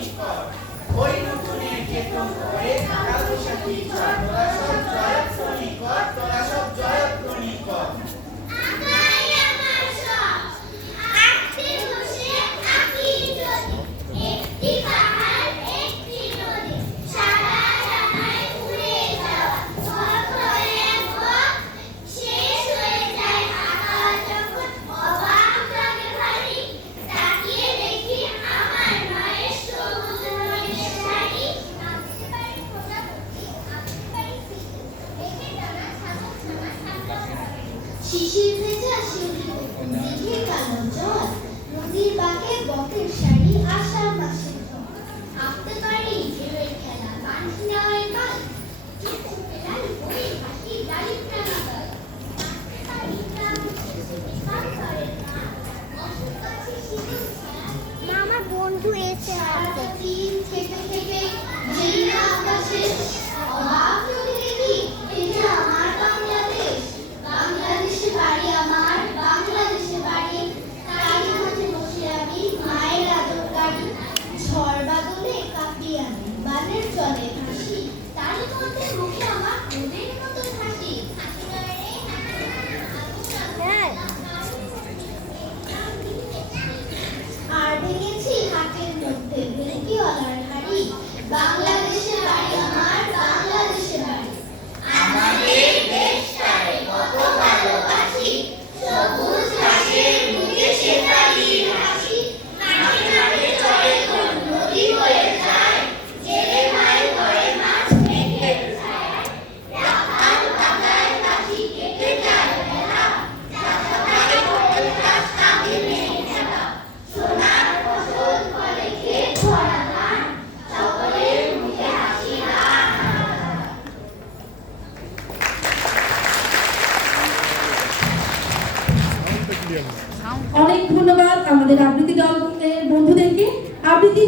করি ওই নতুনের যে তোমরা শিশির ভেজা শিউলি কালো জল নদীর বাঁকে বকের শাড়ি আশার মাসে আঁকতে পারি ঢেউয়ের খেলা বাঁধি দেওয়ার কাল মামা, বন্ধু এসে সারাদিন থেকে থেকে আকাশে অনেক ধন্যবাদ আমাদের আবৃত্তি দল বন্ধুদেরকে। আবৃত্তি